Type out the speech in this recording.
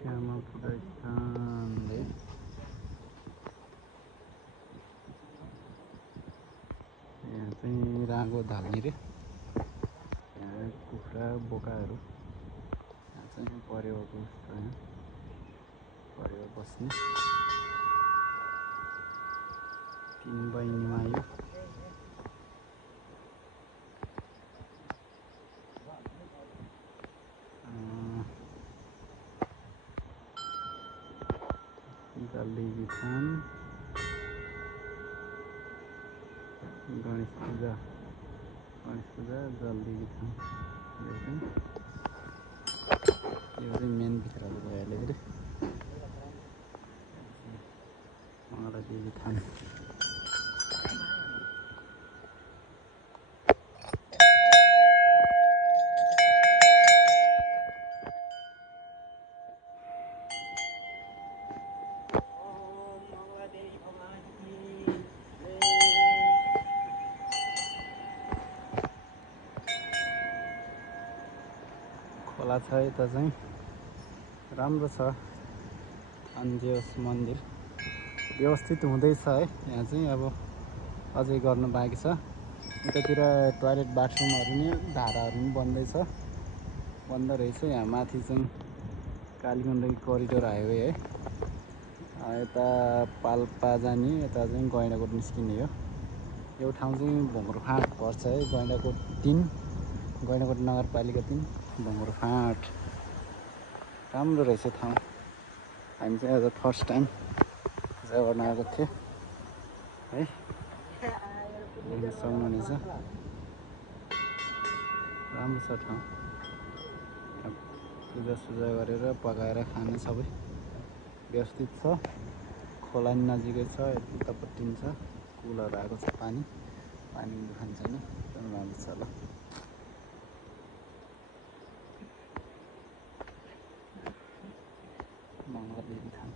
श्यामा पूजा स्थान है। यहाँ चाहिँ राँगो धाल्ने रे, यहाँ कुखुरा बोकाहरू, यहाँ चाहिँ परेवाको छ, यहाँ परेवा बस्ने। तीन बहिनीमा यो जलदेवी थान, गणेश पूजा जलदेवी थान। यो चाहिँ मेन भित्रको भइहाल्यो रे, मङ्गला देवी थान। खोला छ यता चाहिँ, राम्रो छ। अन्जेस मन्दिर व्यवस्थित हुँदैछ है। यहाँ चाहिँ अब अझै गर्नु बाँकी छ। यतातिर टोयलेट बाथरुमहरू नि धाराहरू पनि बन्द रहेछ। यहाँ माथि चाहिँ कालीगण्डकी करिडोर हाइवे है। यता पाल्पा जाने, यता चाहिँ गैँडाकोट निस्किने हो। यो ठाउँ चाहिँ भोङ्गुरफाँट पर्छ है। गैँडाकोट नगरपालिका 3 भोङ्गुरफाँट। राम्रो रहेछ ठाउँ। हामी चाहिँ आज फर्स्ट टाइम पूजा गर्न आएको थियो है। सक्नुहुनेछ, राम्रो छ ठाउँ। पूजा गरेर पकाएर खाने सबै व्यवस्थित छ। खोला नजिकै छ, उतापट्टि पनि छ। कुलहरू आएको छ, पानी दुखान छैन, एकदम राम्रो छ ल। मङ्गला देवी थान।